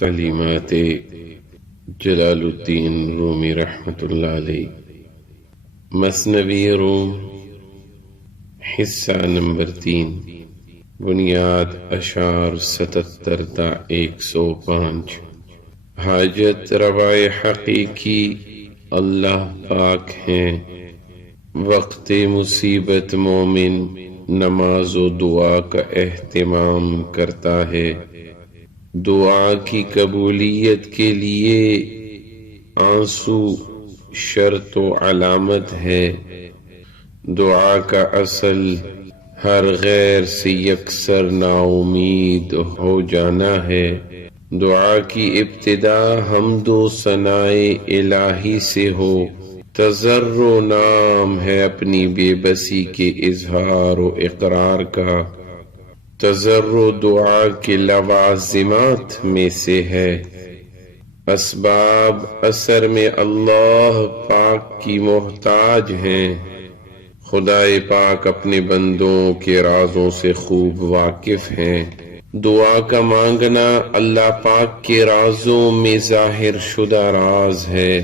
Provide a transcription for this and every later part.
تعلیمات جلال الدین رومی رحمۃ اللہ علیہ، مثنوی روم، حصہ نمبر 3، بنیاد اشعار 77 تا 105۔ حاجت روائے حقیقی اللہ پاک ہیں۔ وقت مصیبت مومن نماز و دعا کا اہتمام کرتا ہے۔ دعا کی قبولیت کے لیے آنسو شرط و علامت ہے۔ دعا کا اصل ہر غیر سے یکسر نا امید ہو جانا ہے۔ دعا کی ابتدا حمد و ثنائے الہی سے ہو۔ تضرع نام ہے اپنی بے بسی کے اظہار و اقرار کا۔ تضرع دعا کے لوازمات میں سے ہے۔ اسباب اثر میں اللہ پاک کی محتاج ہیں۔ خدائے پاک اپنے بندوں کے رازوں سے خوب واقف ہیں۔ دعا کا مانگنا اللہ پاک کے رازوں میں ظاہر شدہ راز ہے۔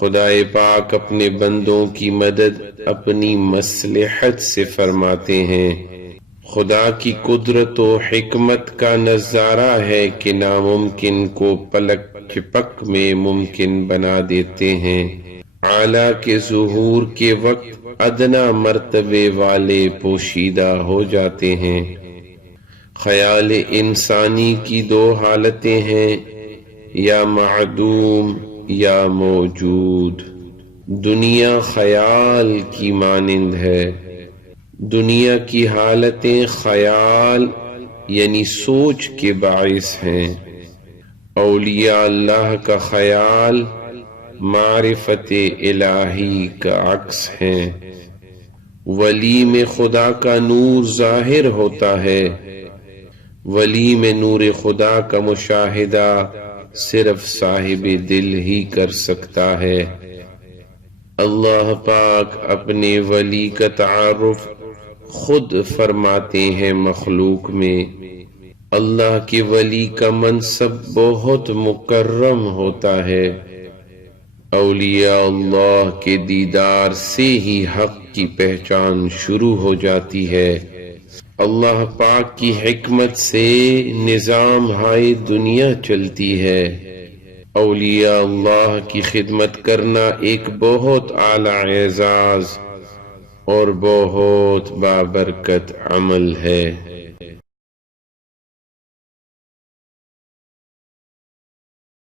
خدائے پاک اپنے بندوں کی مدد اپنی مصلحت سے فرماتے ہیں۔ خدا کی قدرت و حکمت کا نظارہ ہے کہ ناممکن کو پلک جھپک میں ممکن بنا دیتے ہیں۔ اعلیٰ کے ظہور کے وقت ادنا مرتبے والے پوشیدہ ہو جاتے ہیں۔ خیال انسانی کی دو حالتیں ہیں، یا معدوم یا موجود۔ دنیا خیال کی مانند ہے۔ دنیا کی حالتیں خیال یعنی سوچ کے باعث ہیں۔ اولیاء اللہ کا خیال معرفت الہی کا عکس ہیں۔ ولی میں خدا کا نور ظاہر ہوتا ہے۔ ولی میں نور خدا کا مشاہدہ صرف صاحب دل ہی کر سکتا ہے۔ اللہ پاک اپنے ولی کا تعارف خود فرماتے ہیں مخلوق میں۔ اللہ کے ولی کا منصب بہت مکرم ہوتا ہے۔ اولیاء اللہ کے دیدار سے ہی حق کی پہچان شروع ہو جاتی ہے۔ اللہ پاک کی حکمت سے نظام ہائے دنیا چلتی ہے۔ اولیاء اللہ کی خدمت کرنا ایک بہت اعلیٰ اعزاز اور بہت بابرکت عمل ہے۔